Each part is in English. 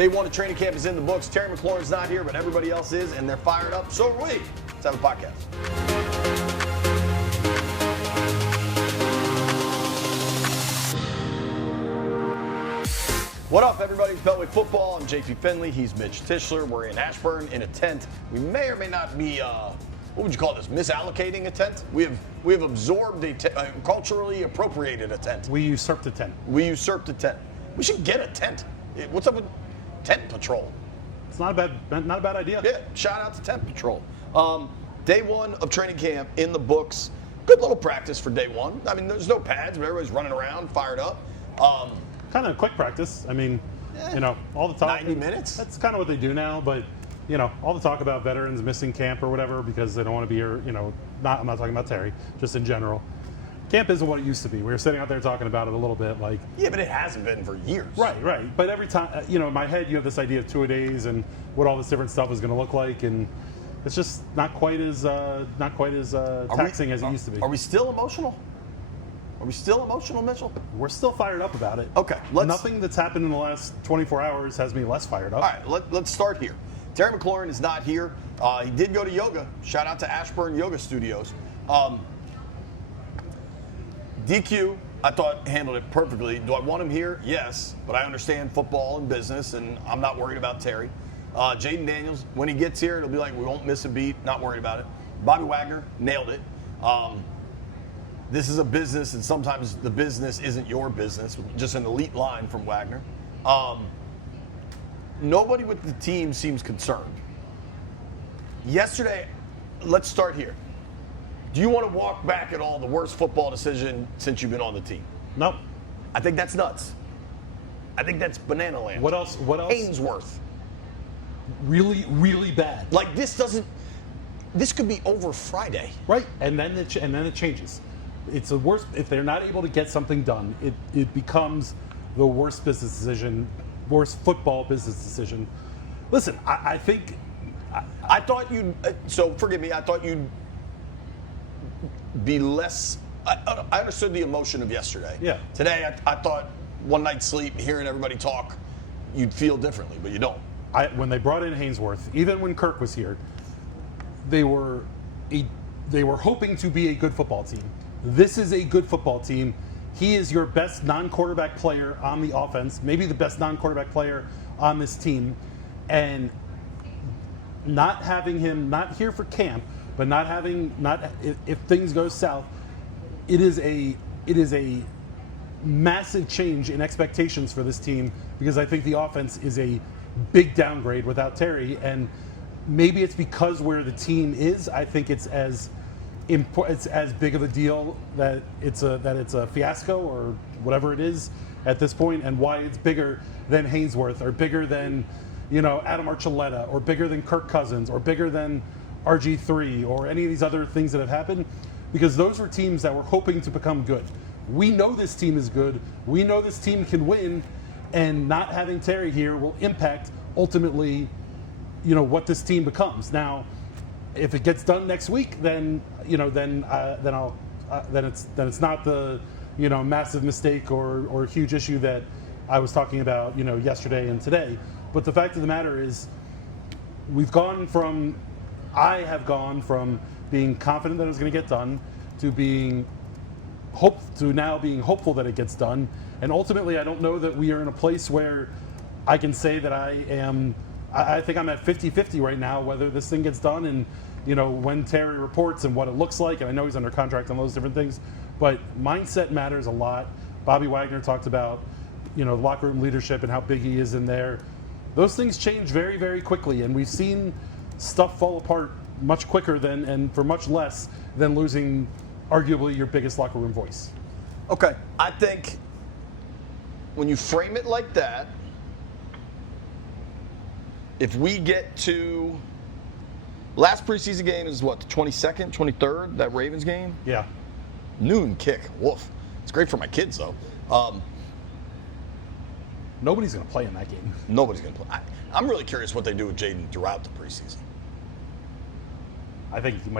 Day one of training camp is in the books. Terry McLaurin's not here, but everybody else is, and they're fired up. So are we. Let's have a podcast. What up, everybody? It's Beltway Football. I'm JP Finlay. He's Mitch Tischler. We're in Ashburn in a tent. We may or may not be, what would you call this, misallocating a tent? We have absorbed a culturally appropriated a tent. We usurped a tent. We usurped a tent. We should get a tent. What's up with Tent Patrol? It's not a bad idea. Yeah, shout out to Tent Patrol. Day one of training camp in the books. Good little practice for day one. I mean, there's no pads, but everybody's running around, fired up. Kind of a quick practice. I mean, all the talk. 90 minutes? That's kind of what they do now, but, all the talk about veterans missing camp or whatever because they don't want to be here, I'm not talking about Terry, just in general. Camp isn't what it used to be. We were sitting out there talking about it a little bit, like. Yeah, but it hasn't been for years. Right. But every time, in my head, you have this idea of 2-a-days and what all this different stuff is going to look like, and it's just not quite as taxing as it used to be. Are we still emotional? Are we still emotional, Mitchell? We're still fired up about it. Okay. Nothing that's happened in the last 24 hours has me less fired up. All right, let's start here. Terry McLaurin is not here. He did go to yoga. Shout out to Ashburn Yoga Studios. DQ, I thought, handled it perfectly. Do I want him here? Yes, but I understand football and business, and I'm not worried about Terry. Jayden Daniels, when he gets here, it'll be like we won't miss a beat, not worried about it. Bobby Wagner, nailed it. This is a business, and sometimes the business isn't your business. Just an elite line from Wagner. Nobody with the team seems concerned. Yesterday, let's start here. Do you want to walk back at all the worst football decision since you've been on the team? No. I think that's nuts. I think that's banana land. What else? Ainsworth. Really, really bad. Like this could be over Friday. Right, and then it changes. It's the worst if they're not able to get something done. It becomes the worst business decision, worst football business decision. Listen, I think I thought you'd. So forgive me. I thought you'd be less. I understood the emotion of yesterday. Yeah. Today, I thought one night's sleep, hearing everybody talk, you'd feel differently, but you don't. When they brought in Ainsworth, even when Kirk was here, they were hoping to be a good football team. This is a good football team. He is your best non-quarterback player on the offense, maybe the best non-quarterback player on this team, and not having him not here for camp, but if things go south, it is a massive change in expectations for this team because I think the offense is a big downgrade without Terry, and maybe it's because where the team is. I think it's as big of a deal that it's a fiasco or whatever it is at this point, and why it's bigger than Ainsworth or bigger than Adam Archuleta or bigger than Kirk Cousins or bigger than RG3 or any of these other things that have happened, because those were teams that were hoping to become good. We know this team is good. We know this team can win, and not having Terry here will impact ultimately, what this team becomes. Now, if it gets done next week, then it's not the massive mistake or huge issue that I was talking about yesterday and today. But the fact of the matter is, I have gone from being confident that it was going to get done to now being hopeful that it gets done. And ultimately, I don't know that we are in a place where I can say that I think I'm at 50-50 right now, whether this thing gets done and, when Terry reports and what it looks like. And I know he's under contract on those different things, but mindset matters a lot. Bobby Wagner talked about, locker room leadership and how big he is in there. Those things change very, very quickly, and we've seen stuff fall apart much quicker and for much less than losing arguably your biggest locker room voice. Okay, I think when you frame it like that, if we get to last preseason game is what, the 22nd, 23rd, that Ravens game? Yeah. Noon kick. Woof. It's great for my kids, though. Nobody's going to play in that game. Nobody's going to play. I'm really curious what they do with Jayden throughout the preseason. I think we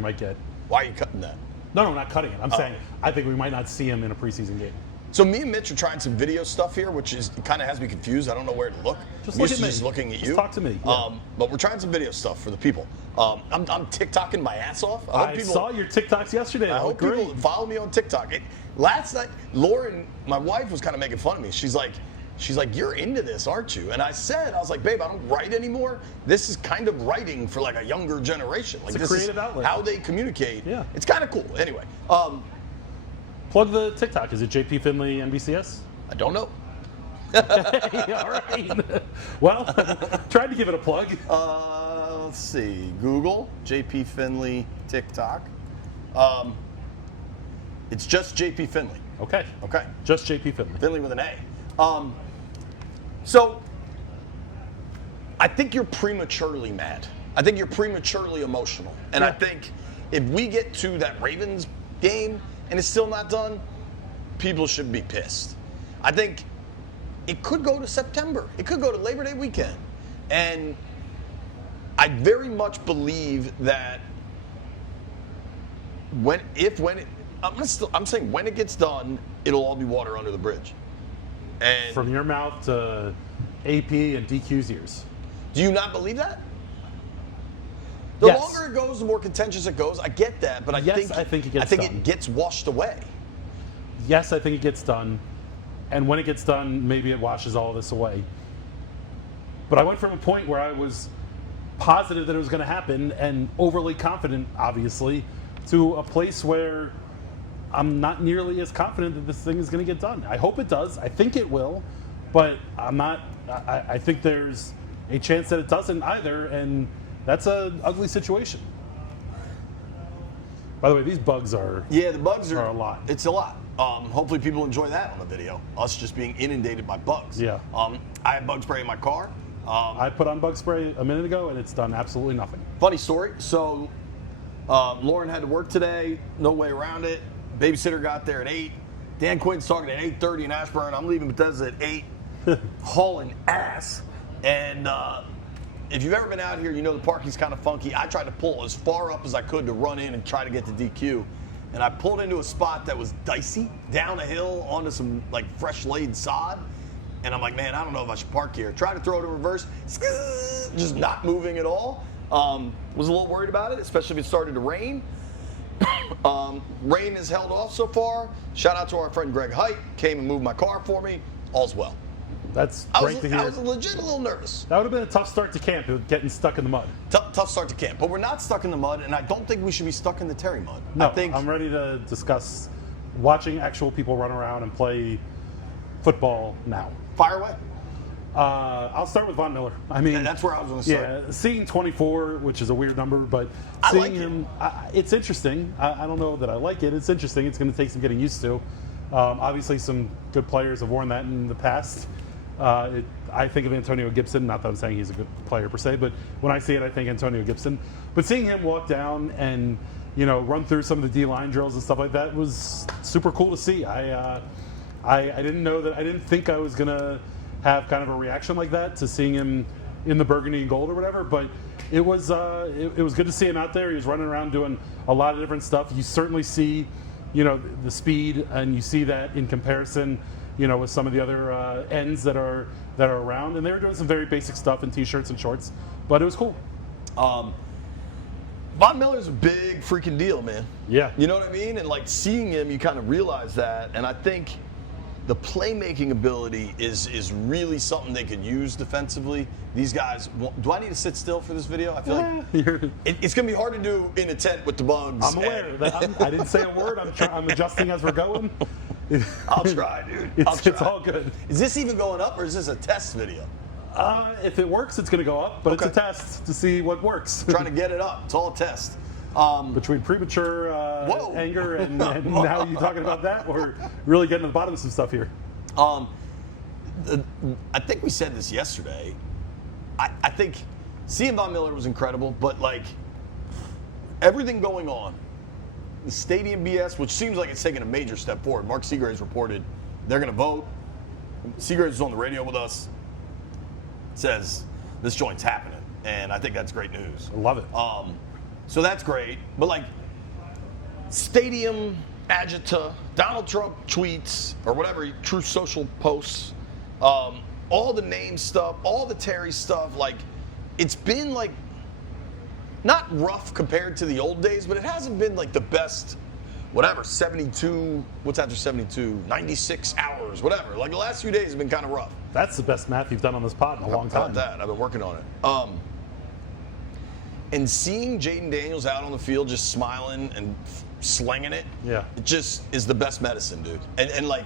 might get. Why are you cutting that? No, not cutting it. I'm saying I think we might not see him in a preseason game. So me and Mitch are trying some video stuff here, which is kind of has me confused. I don't know where to look. Just I'm look used at to me. just looking at Just you. talk to me. Yeah. But we're trying some video stuff for the people. I'm TikToking my ass off. I saw your TikToks yesterday. I hope people follow me on TikTok. Last night, Lauren, my wife, was kind of making fun of me. She's like, you're into this, aren't you? And I was like, babe, I don't write anymore. This is kind of writing for like a younger generation. Like, It's a this creative is outlet. how they communicate. Yeah. It's kind of cool. Anyway, Plug the TikTok. Is it JP Finlay NBCS? I don't know. All right. Well, tried to give it a plug. Let's see. Google JP Finlay TikTok. It's just JP Finlay. Okay. Okay. Just JP Finlay. Finlay with an A. So I think you're prematurely mad. I think you're prematurely emotional. And I think if we get to that Ravens game and it's still not done, people should be pissed. I think it could go to September. It could go to Labor Day weekend. And I very much believe that I'm saying when it gets done, it'll all be water under the bridge. And From your mouth to AP and DQ's ears. do you not believe that? Yes. Longer it goes, the more contentious it goes. I get that, but I Yes, think it gets done. it gets washed away. Yes, I think it gets done. And when it gets done, maybe it washes all of this away. But I went from a point where I was positive that it was going to happen and overly confident, obviously, to a place where I'm not nearly as confident that this thing is going to get done. I hope it does. I think it will. But I'm not. I think there's a chance that it doesn't either. And that's an ugly situation. By the way, these bugs are Yeah, the bugs are a lot. It's a lot. Hopefully people enjoy that on the video. Us just being inundated by bugs. Yeah. I have bug spray in my car. I put on bug spray a minute ago, and it's done absolutely nothing. Funny story. So Lauren had to work today. No way around it. Babysitter got there at 8. Dan Quinn's talking at 8:30 in Ashburn. I'm leaving Bethesda at 8, hauling ass. And if you've ever been out here, you know the parking's kind of funky. I tried to pull as far up as I could to run in and try to get to DQ. And I pulled into a spot that was dicey, down a hill onto some like fresh laid sod. And I'm like, man, I don't know if I should park here. Tried to throw it in reverse, just not moving at all. Was a little worried about it, especially if it started to rain. Rain has held off so far. Shout out to our friend Greg Height, came and moved my car for me. All's well. That's I great to hear. was legit a little nervous. That would have been a tough start to camp, getting stuck in the mud. Tough start to camp, but we're not stuck in the mud, and I don't think we should be stuck in the Terry mud. No, I think I'm ready to discuss watching people run around and play football now. fire away. I'll start with Von Miller. I mean, That's where I was going to start. yeah, seeing 24, which is a weird number, but I seeing like it. him, it's interesting. I don't know that I like it. It's interesting. It's going to take some getting used to. Obviously, some good players have worn that in the past. I think of Antonio Gibson. Not that I'm saying he's a good player per se, but when I see it, I think Antonio Gibson. But seeing him walk down and run through some of the D-line drills and stuff like that was super cool to see. I didn't know that. I didn't think I was gonna have kind of a reaction like that to seeing him in the burgundy and gold or whatever. But it was good to see him out there. He was running around doing a lot of different stuff. You certainly see, the speed, and you see that in comparison, with some of the other ends that are around. And they were doing some very basic stuff in t-shirts and shorts, but it was cool. Von Miller's a big freaking deal, man. Yeah. You know what I mean? And like seeing him, you kind of realize that. And I think the playmaking ability is really something they could use defensively. These guys, do I need to sit still for this video? I feel like it's going to be hard to do in a tent with the bugs. I'm aware. I didn't say a word. I'm adjusting as we're going. I'll try, dude. It's all good. Is this even going up, or is this a test video? If it works, it's going to go up, but Okay. it's a test to see what works. Trying to get it up. It's all a test. Between premature Whoa. anger and now you talking about that, we're really getting to the bottom of some stuff here. I think we said this yesterday. I think seeing Von Miller was incredible, but like everything going on, the stadium BS, which seems like it's taking a major step forward. Mark Seagraves reported they're going to vote. Seagraves was on the radio with us. Says this joint's happening, and I think that's great news. I love it. So that's great, but like stadium agita, Donald Trump tweets, or whatever, True Social posts, all the name stuff, all the Terry stuff, like, it's been, like, not rough compared to the old days, but it hasn't been, like, the best, whatever, 72, what's after 72, 96 hours, whatever. Like, the last few days have been kind of rough. That's the best math you've done on this pod in a long time. How about that? I've been working on it. And seeing Jayden Daniels out on the field just smiling and slinging it, yeah, it just is the best medicine, dude. And like,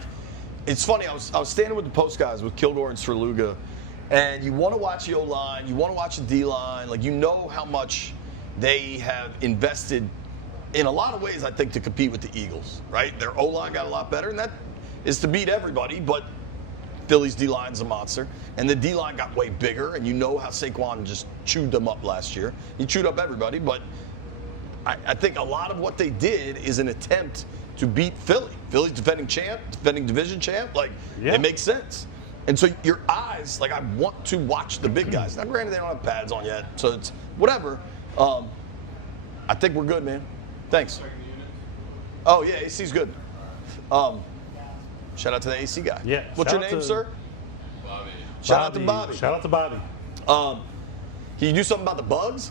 it's funny, I was standing with the post guys with Kilgore and Sreluga, and you want to watch the O-line, you want to watch the D-line, like, you know how much they have invested in a lot of ways, I think, to compete with the Eagles, right? Their O-line got a lot better, and that is to beat everybody, but Philly's D-line's a monster, and the D-line got way bigger, and you know how Saquon just chewed them up last year. He chewed up everybody, but I think a lot of what they did is an attempt to beat Philly. Philly's defending champ, defending division champ. Like, yeah, it makes sense. And so your eyes, like, I want to watch the big guys. Now, granted, they don't have pads on yet, so it's whatever. I think we're good, man. Thanks. Oh, yeah, AC's good. Shout out to the AC guy. Yeah. What's your name, sir? Bobby. Shout out to Bobby. Shout out to Bobby. Can you do something about the bugs?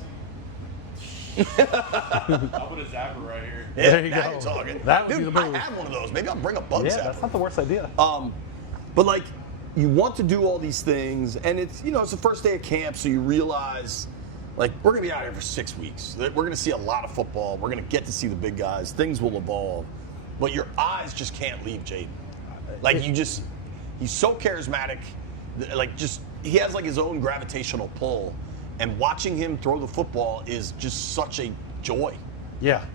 I'll put a zapper right here. Yeah, There you now go. you're talking. That would be Dude, the I move. have one of those. Maybe I'll bring a bug Yeah, zapper. that's not the worst idea. But like, you want to do all these things, and it's, you know, it's the first day of camp, so you realize, like, we're gonna be out here for 6 weeks. We're gonna see a lot of football. We're gonna get to see the big guys. Things will evolve, but your eyes just can't leave Jayden. Like, he's so charismatic. Like, just, he has like his own gravitational pull, and watching him throw the football is just such a joy. Yeah.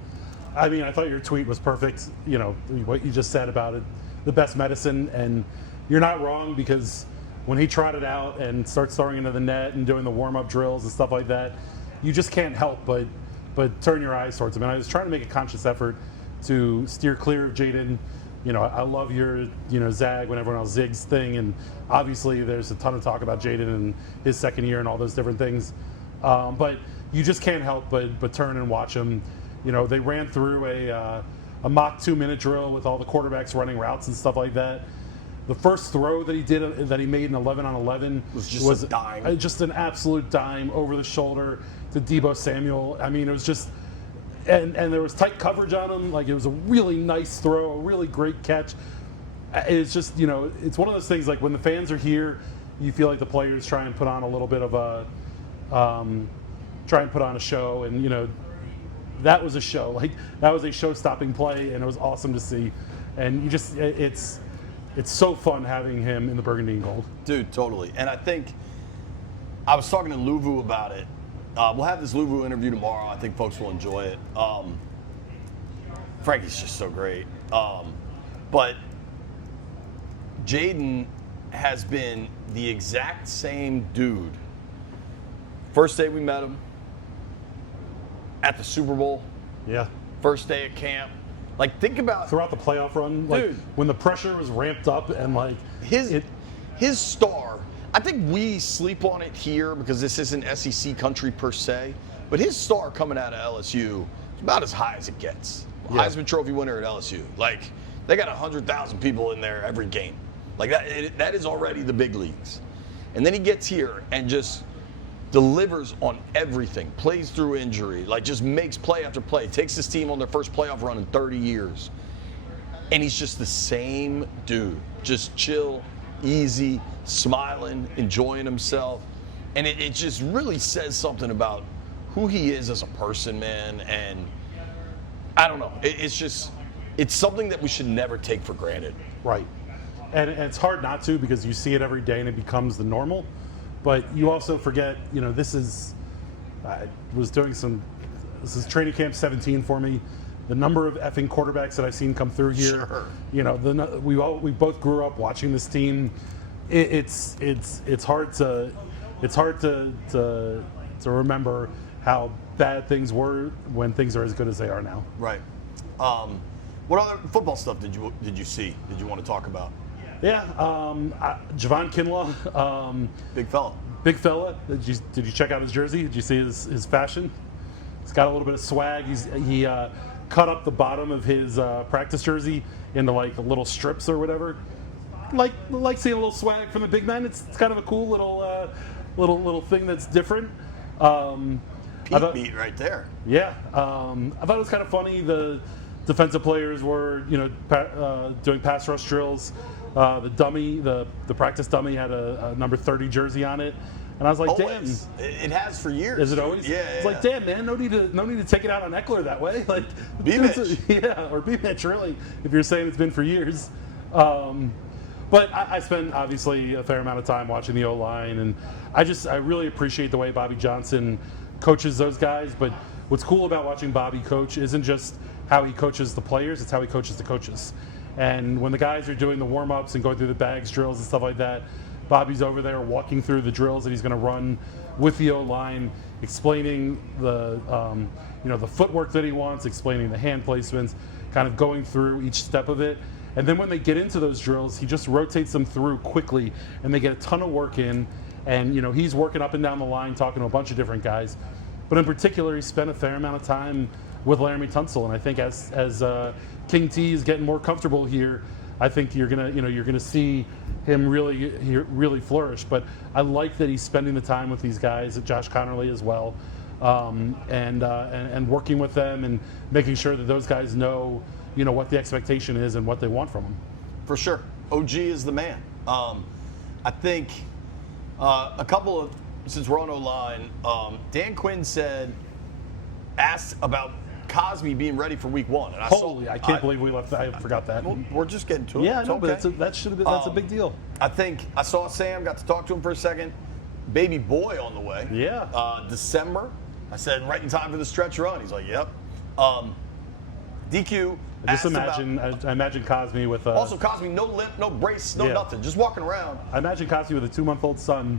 I mean, I thought your tweet was perfect. You know, what you just said about it, the best medicine, and you're not wrong, because when he trotted out and starts throwing into the net and doing the warm-up drills and stuff like that, you just can't help but turn your eyes towards him. And I was trying to make a conscious effort to steer clear of Jayden. You know, I love your, zag when everyone else zigs thing, and obviously there's a ton of talk about Jayden and his second year and all those different things. But you just can't help but turn and watch him. You know, they ran through a mock 2-minute drill with all the quarterbacks running routes and stuff like that. The first throw that he made in 11-on-11 was a dime. Just an absolute dime over the shoulder to Deebo Samuel. I mean, it was just, and there was tight coverage on him. Like, it was a really nice throw, a really great catch. It's just, it's one of those things, like, when the fans are here, you feel like the players try and put on a little bit of a, show, and, that was a show. Like, that was a show-stopping play, and it was awesome to see. And you just, it's so fun having him in the burgundy and gold. Dude, totally. And I think, I was talking to Luvu about it. We'll have this Luvu interview tomorrow. I think folks will enjoy it. Frankie's just so great. But Jayden has been the exact same dude. First day we met him, at the Super Bowl, Yeah. first day at camp. Like, think about Throughout the playoff run, like, Dude. when the pressure was ramped up and, like, his star. I think we sleep on it here because this isn't SEC country per se, but his star coming out of LSU is about as high as it gets. Yeah. Heisman Trophy winner at LSU. Like, they got 100,000 people in there every game. Like, that is already the big leagues. And then he gets here and just delivers on everything, plays through injury, like, just makes play after play, takes his team on their first playoff run in 30 years. And he's just the same dude, just chill, easy, smiling, enjoying himself. And it just really says something about who he is as a person, man. And I don't know, it's something that we should never take for granted. Right. And it's hard not to, because you see it every day and it becomes the normal. But you also forget, this is training camp 17 for me. The number of effing quarterbacks that I've seen come through here. Sure. We both grew up watching this team. It's hard to remember how bad things were when things are as good as they are now. Right. What other football stuff did you see? Did you want to talk about? Yeah, Javon Kinlaw. Big fella. Did you check out his jersey? Did you see his fashion? He's got a little bit of swag. He cut up the bottom of his practice jersey into like little strips or whatever. Like seeing a little swag from the big men. It's kind of a cool little thing that's different. Pete meat right there. Yeah, I thought it was kind of funny. The defensive players were, doing pass rush drills. The practice dummy had a number 30 jersey on it, and I was like, always. damn. It has for years. Is it always? Yeah. It's like, damn, man, no need to take it out on Eckler that way. Like, B-Mitch. Yeah, or B-Mitch, really, if you're saying it's been for years. But I spent, obviously, a fair amount of time watching the O-line, and I really appreciate the way Bobby Johnson coaches those guys. But what's cool about watching Bobby coach isn't just how he coaches the players, it's how he coaches the coaches. And when the guys are doing the warm-ups and going through the bags drills and stuff like that, Bobby's over there walking through the drills that he's going to run with the O-line, explaining the footwork that he wants, explaining the hand placements, kind of going through each step of it. And then when they get into those drills, he just rotates them through quickly, and they get a ton of work in. And he's working up and down the line, talking to a bunch of different guys. But in particular, he spent a fair amount of time with Laramie Tunsil, and I think as King T is getting more comfortable here, I think you're gonna see him really flourish. But I like that he's spending the time with these guys, Josh Connerly as well, and working with them and making sure that those guys know what the expectation is and what they want from him. For sure, OG is the man. I think a couple of, since we're on O-line, Dan Quinn asked about Cosmi being ready for week 1. And I can't believe we left that. I forgot that. Well, we're just getting to it. Yeah, it's no, okay. but that's a big deal. I think I saw Sam, got to talk to him for a second. Baby boy on the way. Yeah. December. I said, right in time for the stretch run. He's like, yep. DQ. I imagine Cosmi with also Cosmi, no limp, no brace, no nothing, just walking around. I imagine Cosmi with a 2-month-old son,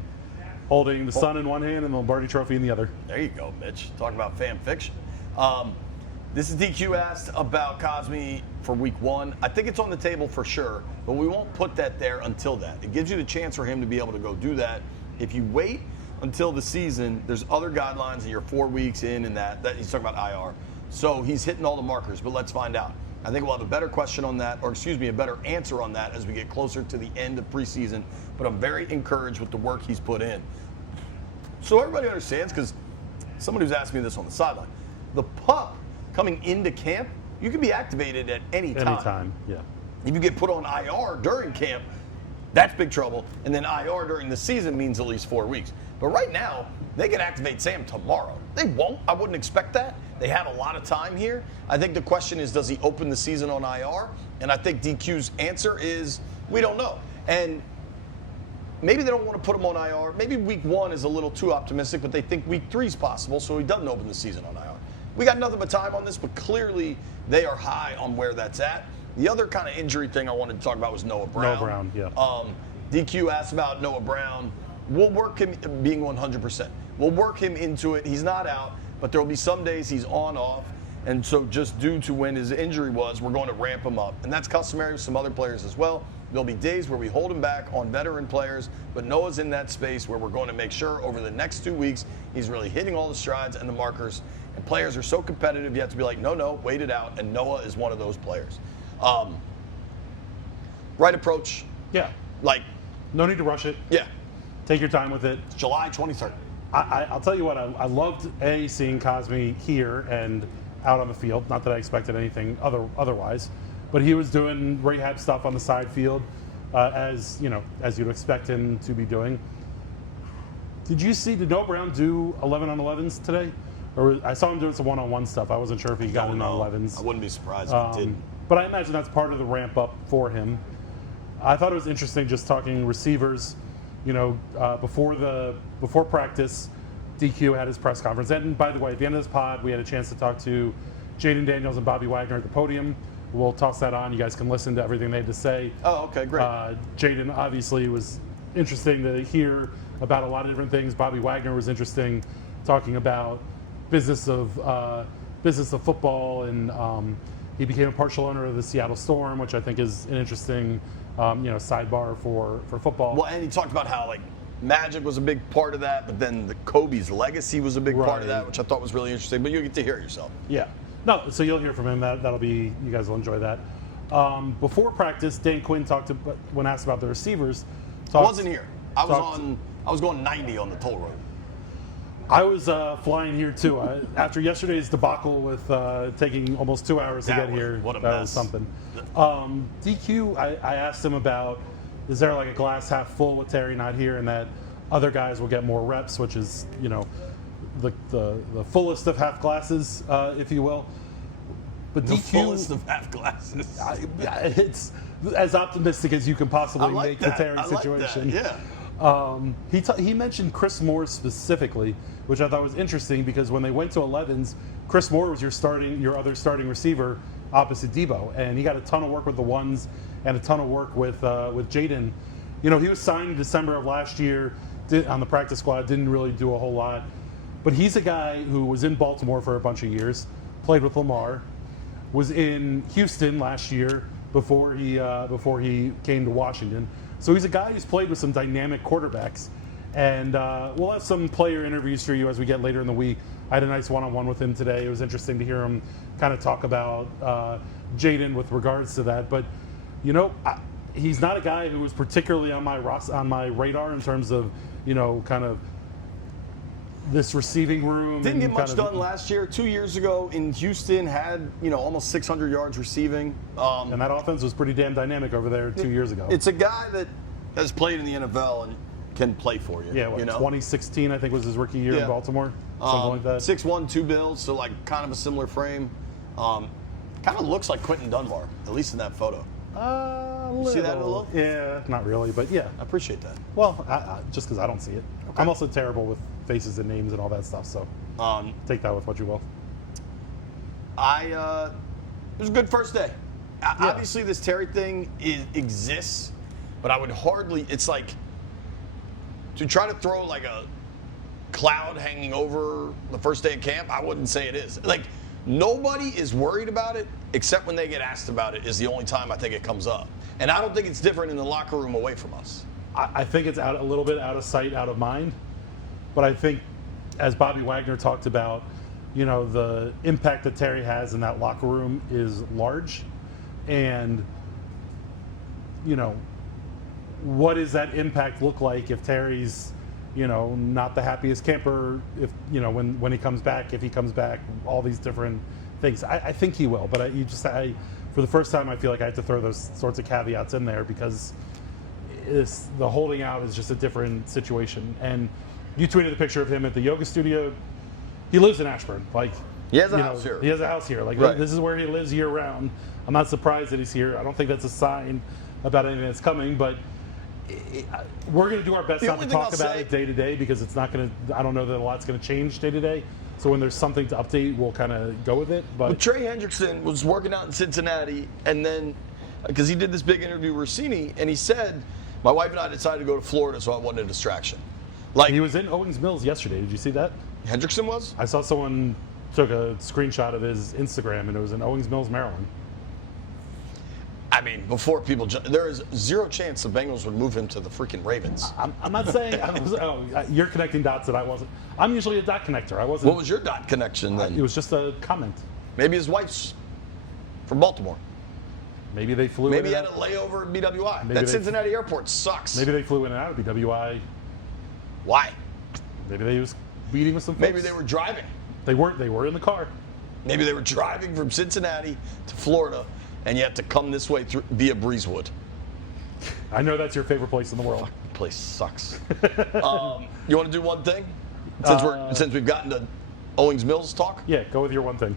holding the son in one hand and the Lombardi Trophy in the other. There you go, Mitch. Talk about fan fiction. This is DQ asked about Cosmi for week 1. I think it's on the table for sure, but we won't put that there until that. It gives you the chance for him to be able to go do that. If you wait until the season, there's other guidelines and you're 4 weeks in and that he's talking about IR. So he's hitting all the markers, but let's find out. I think we'll have a better question on that, a better answer on that as we get closer to the end of preseason. But I'm very encouraged with the work he's put in. So everybody understands, because somebody was asking me this on the sideline. The pup coming into camp, you can be activated at any time. Anytime, yeah. If you get put on IR during camp, that's big trouble. And then IR during the season means at least 4 weeks. But right now, they can activate Sam tomorrow. They won't. I wouldn't expect that. They have a lot of time here. I think the question is, does he open the season on IR? And I think DQ's answer is, we don't know. And maybe they don't want to put him on IR. Maybe week 1 is a little too optimistic, but they think week 3 is possible, so he doesn't open the season on IR. We got nothing but time on this, but clearly they are high on where that's at. The other kind of injury thing I wanted to talk about was Noah Brown. Noah Brown, yeah. DQ asked about Noah Brown. We'll work him being 100%. We'll work him into it. He's not out, but there will be some days he's on, off. And so just due to when his injury was, we're going to ramp him up. And that's customary with some other players as well. There'll be days where we hold him back on veteran players, but Noah's in that space where we're going to make sure over the next 2 weeks he's really hitting all the strides and the markers. And players are so competitive, you have to be like, no, wait it out. And Noah is one of those players. Right approach. Yeah. Like, no need to rush it. Yeah. Take your time with it. It's July 23rd. I'll tell you what, I loved seeing Cosmi here and out on the field. Not that I expected anything otherwise, but he was doing rehab stuff on the side field, as you'd expect him to be doing. Did Noah Brown do 11 on 11s today? Or I saw him doing some one-on-one stuff. I wasn't sure if he got in on 11s. I wouldn't be surprised if he did. But I imagine that's part of the ramp up for him. I thought it was interesting just talking receivers. Before practice, DQ had his press conference. And by the way, at the end of this pod, we had a chance to talk to Jayden Daniels and Bobby Wagner at the podium. We'll toss that on. You guys can listen to everything they had to say. Oh, okay, great. Jayden obviously was interesting to hear about a lot of different things. Bobby Wagner was interesting, talking about business of football, and he became a partial owner of the Seattle Storm, which I think is an interesting sidebar for football. Well, and he talked about how Magic was a big part of that, but then Kobe's legacy was a big part of that, which I thought was really interesting. But you get to hear it yourself. Yeah. No, so you'll hear from him. That'll be, you guys will enjoy that. Before practice, Dan Quinn when asked about the receivers. I wasn't here. I was going 90 on the toll road. I was flying here too. After yesterday's debacle with taking almost 2 hours to get here, what a that mess. was something. DQ, I asked him about, is there like a glass half full with Terry not here, and that other guys will get more reps, which is, you know, the fullest of half glasses, if you will. But The DQ, fullest of half glasses. it's as optimistic as you can possibly make the Terry situation. Yeah. He mentioned Chris Moore specifically, which I thought was interesting because when they went to 11s, Chris Moore was your other starting receiver opposite Debo, and he got a ton of work with the ones and a ton of work with Jayden. You know, he was signed in December of last year on the practice squad, didn't really do a whole lot, but he's a guy who was in Baltimore for a bunch of years, played with Lamar, was in Houston last year before he came to Washington. So he's a guy who's played with some dynamic quarterbacks. And we'll have some player interviews for you as we get later in the week. I had a nice one-on-one with him today. It was interesting to hear him kind of talk about Jayden with regards to that. But, you know, he's not a guy who was particularly on my radar in terms of, you know, kind of this receiving room. Didn't get much done last year. 2 years ago in Houston, had, you know, almost 600 yards receiving. And that offense was pretty damn dynamic over there 2 years ago. It's a guy that has played in the NFL and can play for you. Yeah, you know? 2016 I think was his rookie year in Baltimore, something like that. 6'1", 2 bills, so like kind of a similar frame. Kind of looks like Quentin Dunbar, at least in that photo. See that a little? Yeah, not really, but yeah. I appreciate that. Well, just because I don't see it. Okay. I'm also terrible with faces and names and all that stuff, so take that with what you will. It was a good first day. Obviously, this Terry thing exists, but I would hardly. It's like to try to throw like a cloud hanging over the first day of camp. I wouldn't say it is. Like nobody is worried about it except when they get asked about it. Is the only time I think it comes up, and I don't think it's different in the locker room away from us. I think it's a little bit out of sight, out of mind. But I think, as Bobby Wagner talked about, you know, the impact that Terry has in that locker room is large. And, you know, what does that impact look like if Terry's, you know, not the happiest camper, if, you know, when he comes back, if he comes back, all these different things. I think he will. But for the first time, I feel like I have to throw those sorts of caveats in there because the holding out is just a different situation. And you tweeted a picture of him at the yoga studio. He lives in Ashburn. Like he has a house here. He has a house here. Like this is where he lives year round. I'm not surprised that he's here. I don't think that's a sign about anything that's coming. But we're going to do our best not to talk about it day to day because it's not going to. I don't know that a lot's going to change day to day. So when there's something to update, we'll kind of go with it. But Trey Hendrickson was working out in Cincinnati, and then because he did this big interview with Rossini, and he said, "My wife and I decided to go to Florida, so I wasn't a distraction." Like he was in Owings Mills yesterday. Did you see that? Hendrickson was? I saw someone took a screenshot of his Instagram, and it was in Owings Mills, Maryland. I mean, before people, there is zero chance the Bengals would move him to the freaking Ravens. I'm not saying. You're connecting dots that I wasn't. I'm usually a dot connector. I wasn't. What was your dot connection then? It was just a comment. Maybe his wife's from Baltimore. Maybe they flew. Maybe he had a layover at BWI. That Cincinnati airport sucks. Maybe they flew in and out of BWI. Why? Maybe they was meeting with some folks. Maybe they were driving. They weren't. They were in the car. Maybe they were driving from Cincinnati to Florida, and you have to come this way via Breezewood. I know that's your favorite place in the world. Fuck, the place sucks. You want to do one thing? Since we've gotten to Owings Mills talk? Yeah, go with your one thing.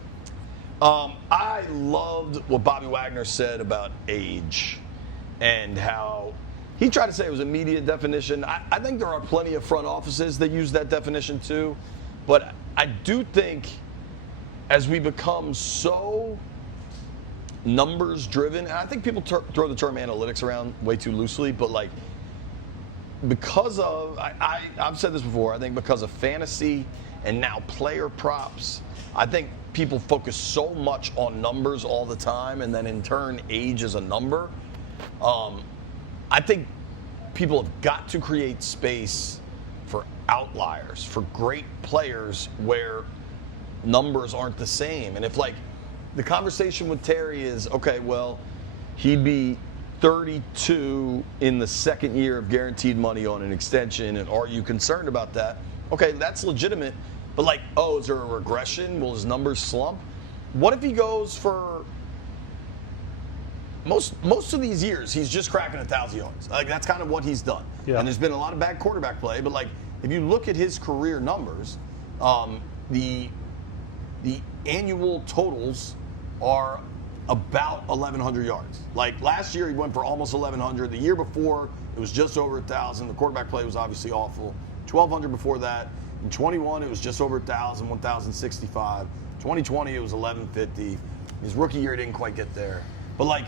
I loved what Bobby Wagner said about age and how he tried to say it was a media definition. I think there are plenty of front offices that use that definition too. But I do think as we become so numbers driven, and I think people throw the term analytics around way too loosely, but like because of, I've said this before, I think because of fantasy and now player props, I think people focus so much on numbers all the time, and then in turn age is a number. I think people have got to create space for outliers, for great players where numbers aren't the same. And if like the conversation with Terry is, okay, well, he'd be 32 in the second year of guaranteed money on an extension, and are you concerned about that? Okay, that's legitimate, but like, oh, is there a regression? Will his numbers slump? What if he goes for most of these years, he's just cracking 1,000 yards. Like, that's kind of what he's done. Yeah. And there's been a lot of bad quarterback play, but like, if you look at his career numbers, the annual totals are about 1,100 yards. Like last year, he went for almost 1,100. The year before, it was just over 1,000. The quarterback play was obviously awful. 1,200 before that. In 21, it was just over 1,000, 1,065. 2020, it was 1,150. His rookie year, he didn't quite get there. But like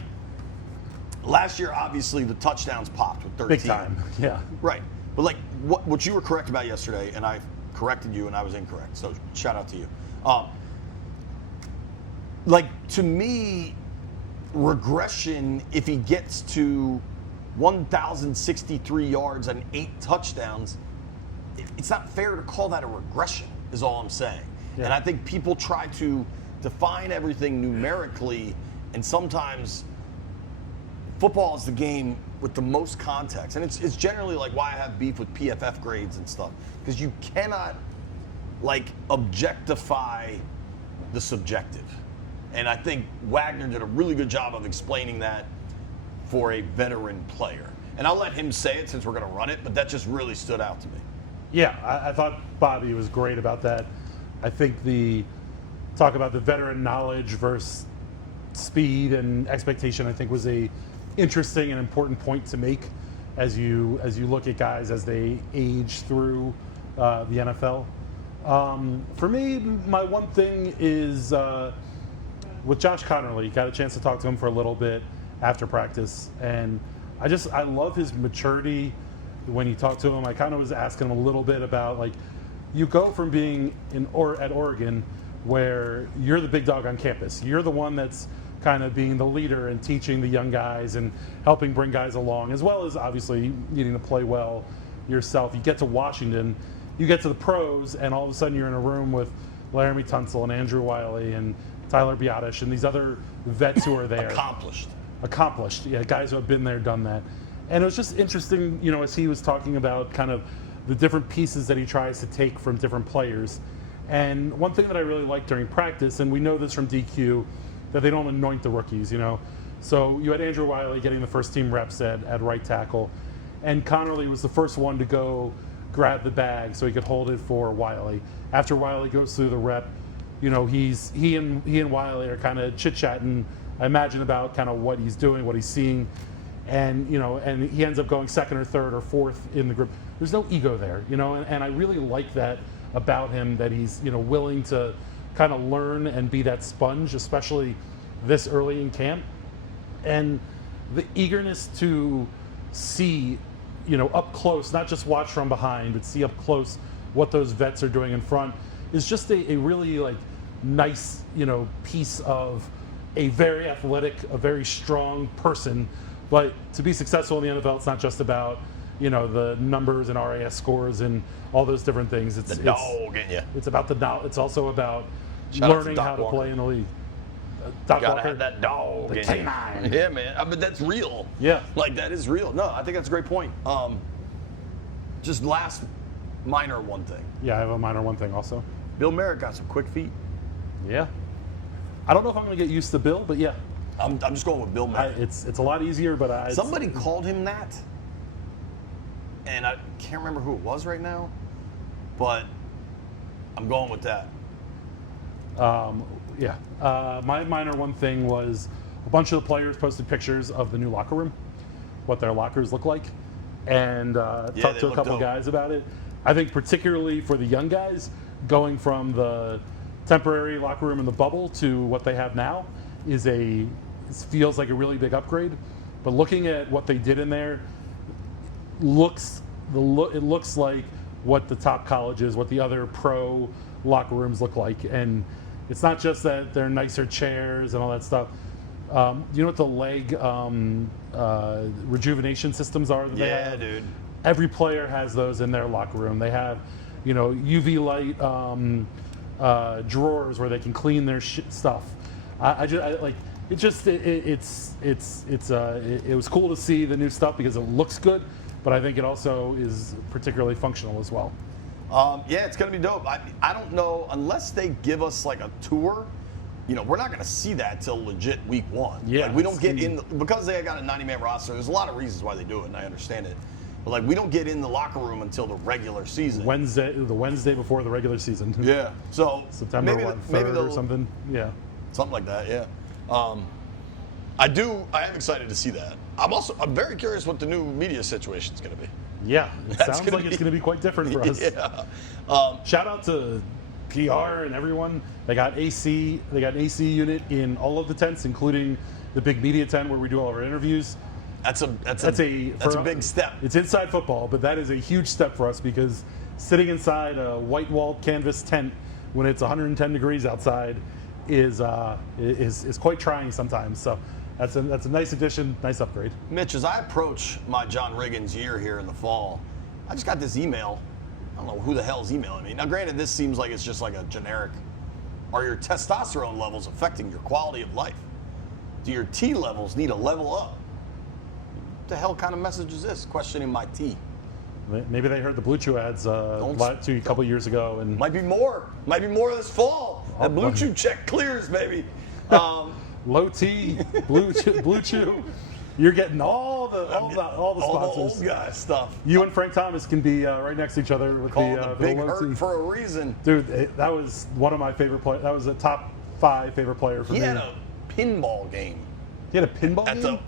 last year, obviously the touchdowns popped with 13. Big time, yeah. Right. But like what you were correct about yesterday, and I corrected you, and I was incorrect. So shout out to you. Like, to me, regression, if he gets to 1,063 yards and 8 touchdowns, it's not fair to call that a regression, is all I'm saying. Yeah. And I think people try to define everything numerically, and sometimes football is the game with the most context. And it's generally like why I have beef with PFF grades and stuff, because you cannot, like, objectify the subjective. And I think Wagner did a really good job of explaining that for a veteran player. And I'll let him say it since we're going to run it, but that just really stood out to me. Yeah, I thought Bobby was great about that. I think the talk about the veteran knowledge versus speed and expectation, I think, was a interesting and important point to make as you look at guys as they age through the NFL. For me, my one thing is with Josh Connerly. Got a chance to talk to him for a little bit after practice, and I love his maturity. When you talk to him, I kind of was asking him a little bit about, like, you go from being at Oregon, where you're the big dog on campus. You're the one that's kind of being the leader and teaching the young guys and helping bring guys along, as well as obviously needing to play well yourself. You get to Washington, you get to the pros, and all of a sudden you're in a room with Laramie Tunsil and Andrew Wiley and Tyler Biotish and these other vets who are there. Accomplished, yeah, guys who have been there, done that. And it was just interesting, you know, as he was talking about kind of the different pieces that he tries to take from different players. And one thing that I really liked during practice, and we know this from DQ, that they don't anoint the rookies, you know. So you had Andrew Wiley getting the first team reps at right tackle, and Connerly was the first one to go grab the bag so he could hold it for Wiley. After Wiley goes through the rep, you know, he and Wiley are kind of chit-chatting, I imagine, about kind of what he's doing, what he's seeing, and, you know, and he ends up going second or third or fourth in the group. There's no ego there, you know, and I really like that about him, that he's, you know, willing to kind of learn and be that sponge, especially this early in camp. And the eagerness to see, you know, up close, not just watch from behind, but see up close what those vets are doing in front, is just a really, like, nice, you know, piece of a very athletic, a very strong person. But to be successful in the NFL, it's not just about, you know, the numbers and RAS scores and all those different things. It's about the dog. It's also about learning how to play in the league. Doc Gotta Walker, have that dog. the canine. Yeah, man. But that's real. Yeah. Like, that is real. No, I think that's a great point. Just last minor one thing. Yeah, I have a minor one thing also. Bill Merritt got some quick feet. Yeah. I don't know if I'm going to get used to Bill, but yeah. I'm just going with Bill Merritt. It's a lot easier, but Somebody called him that, and I can't remember who it was right now, but I'm going with that. Yeah. My minor one thing was a bunch of the players posted pictures of the new locker room, what their lockers look like, and talked to a couple guys about it. I think particularly for the young guys, going from the temporary locker room in the bubble to what they have now feels like a really big upgrade. But looking at what they did in there, it looks like what the top colleges, what the other pro locker rooms look like. And it's not just that they're nicer chairs and all that stuff. You know what the leg rejuvenation systems are that they have? Yeah, dude. Every player has those in their locker room. They have, you know, UV light drawers where they can clean their stuff. It was cool to see the new stuff because it looks good, but I think it also is particularly functional as well. Yeah, it's going to be dope. I don't know, unless they give us like a tour, we're not going to see that till legit week 1. Yeah, like, we don't get in, because they got a 90-man roster, there's a lot of reasons why they do it, and I understand it. But like, we don't get in the locker room until the regular season. The Wednesday before the regular season. Yeah. So September maybe 3rd or something. Yeah. Something like that, yeah. I am excited to see that. I'm very curious what the new media situation is going to be. Yeah, it sounds like it's going to be quite different for us. Yeah. Shout out to PR and everyone. They got AC unit in all of the tents, including the big media tent where we do all of our interviews. That's a big step. It's inside football, but that is a huge step for us because sitting inside a white-walled canvas tent when it's 110 degrees outside is quite trying sometimes. So that's a nice addition, nice upgrade. Mitch, as I approach my John Riggins year here in the fall, I just got this email. I don't know who the hell's emailing me. Now, granted, this seems like it's just like a generic. Are your testosterone levels affecting your quality of life? Do your T levels need a level up? What the hell kind of message is this? Questioning my T. Maybe they heard the Blue Chew ads a couple years ago, and might be more this fall. That Blue Chew check clears, baby. Low T, Blue Chew. You're getting all the sponsors. All the old guy stuff. You and Frank Thomas can be right next to each other with the big Low hurt T. for a reason. Dude, that was one of my favorite players. That was a top 5 favorite player for me. He had a pinball game. He had a pinball game?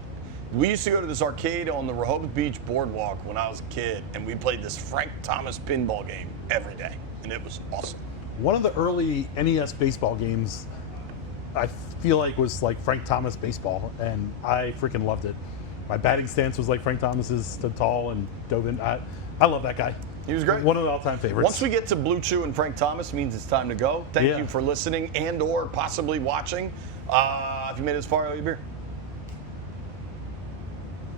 We used to go to this arcade on the Rehoboth Beach boardwalk when I was a kid, and we played this Frank Thomas pinball game every day, and it was awesome. One of the early NES baseball games, I feel like, was like Frank Thomas baseball, and I freaking loved it. My batting stance was like Frank Thomas's, stood tall and dove in. I love that guy. He was great. One of the all-time favorites. Once we get to Blue Chew and Frank Thomas, means it's time to go. Thank you for listening and or possibly watching. If you made it this far, owe you a beer.